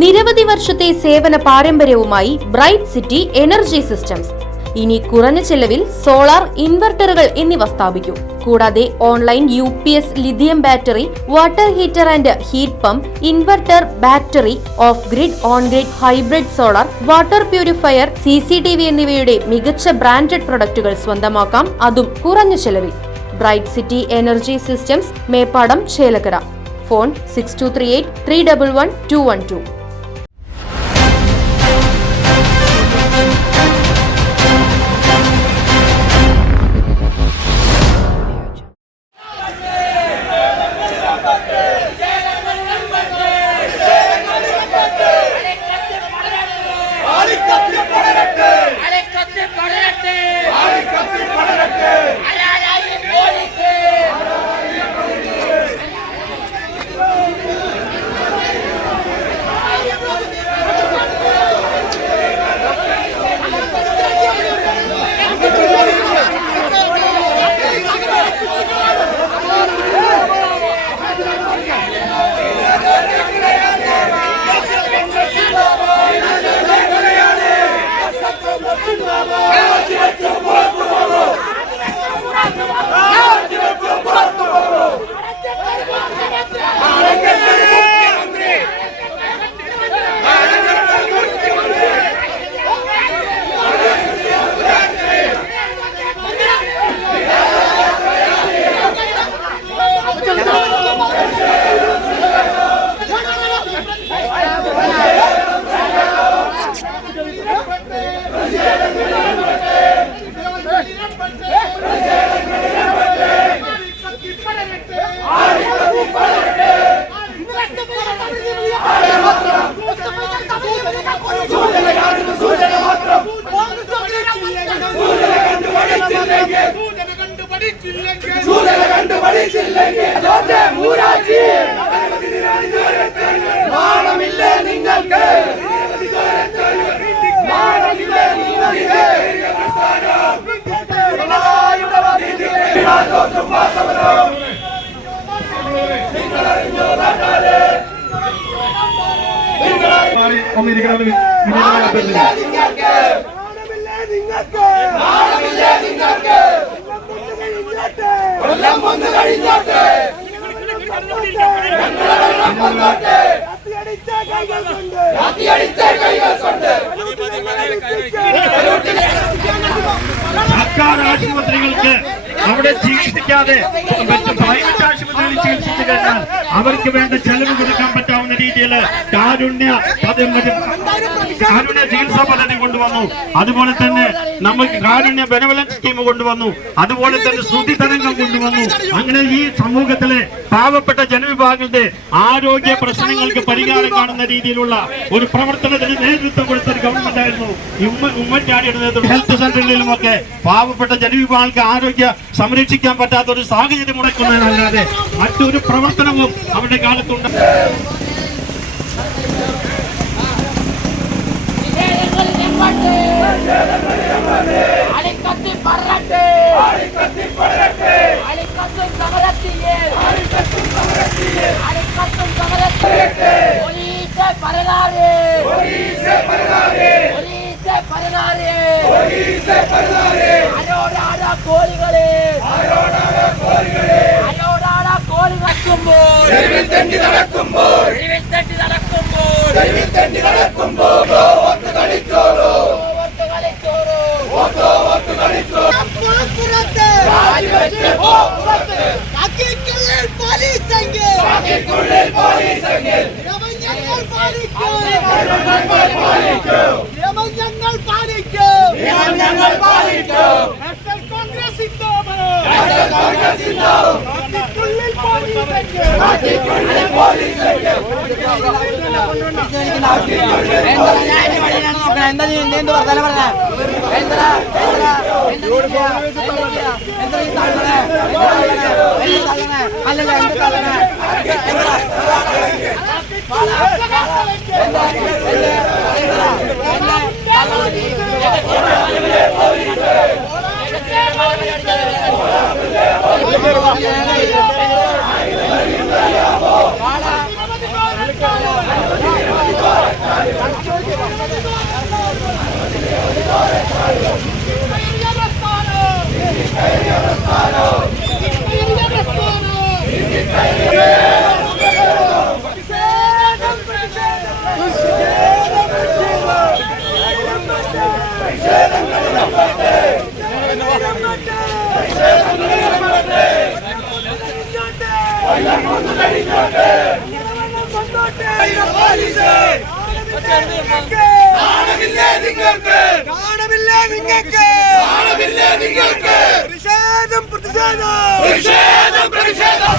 നിരവധി വർഷത്തെ സേവന പാരമ്പര്യവുമായി ബ്രൈറ്റ് സിറ്റി എനർജി സിസ്റ്റംസ് ഇനി കുറഞ്ഞ ചെലവിൽ സോളാർ ഇൻവെർട്ടറുകൾ എന്നിവ സ്ഥാപിക്കും. കൂടാതെ online UPS lithium battery, water heater and heat pump, inverter, battery, off grid, on grid, hybrid solar, water purifier, CCTV എന്നിവയുടെ മികച്ച ബ്രാൻഡഡ് പ്രൊഡക്റ്റുകൾ സ്വന്തമാക്കാം, അതും കുറഞ്ഞ ചെലവിൽ. Bright city energy systems, Meppadam, Chelakkara. Phone 6238 311 212. സർക്കാർ ആശുപത്രികൾക്ക് അവിടെ ചികിത്സിക്കാതെ മറ്റ് പ്രൈവറ്റ് ആശുപത്രികളിൽ ചികിത്സിച്ചു കഴിഞ്ഞാൽ അവർക്ക് വേണ്ട ചെലവ് കൊടുക്കാൻ പറ്റാവുന്ന രീതിയിൽ കാരുണ്യ ചികിത്സാ പദ്ധതി കൊണ്ടുവന്നു. അതുപോലെ തന്നെ നമുക്ക് കാരുണ്യ ബെനവലൻസ് സ്കീം കൊണ്ടുവന്നു. അതുപോലെ തന്നെ ശ്രുതി തരംഗം കൊണ്ടുവന്നു. അങ്ങനെ ഈ സമൂഹത്തിലെ പാവപ്പെട്ട ജനവിഭാഗങ്ങളുടെ ആരോഗ്യ പ്രശ്നങ്ങൾക്ക് പരിഹാരം കാണുന്ന രീതിയിലുള്ള ഒരു പ്രവർത്തനത്തിന് നേതൃത്വം കൊടുത്ത ഒരു ഗവൺമെന്റ് ആയിരുന്നു ഉമ്മൻചാണ്ടിയുടെ നേതൃത്വം. ഹെൽത്ത് സെന്ററുകളിലുമൊക്കെ പാവപ്പെട്ട ജനവിഭാഗങ്ങൾക്ക് ആരോഗ്യ സംരക്ഷിക്കാൻ പറ്റാത്ത ഒരു സാഹചര്യം മുടക്കുന്നതിനല്ലാതെ മറ്റൊരു പ്രവർത്തനവും അവരുടെ കാലത്തുണ്ട്. Para പ്രതിഷേധം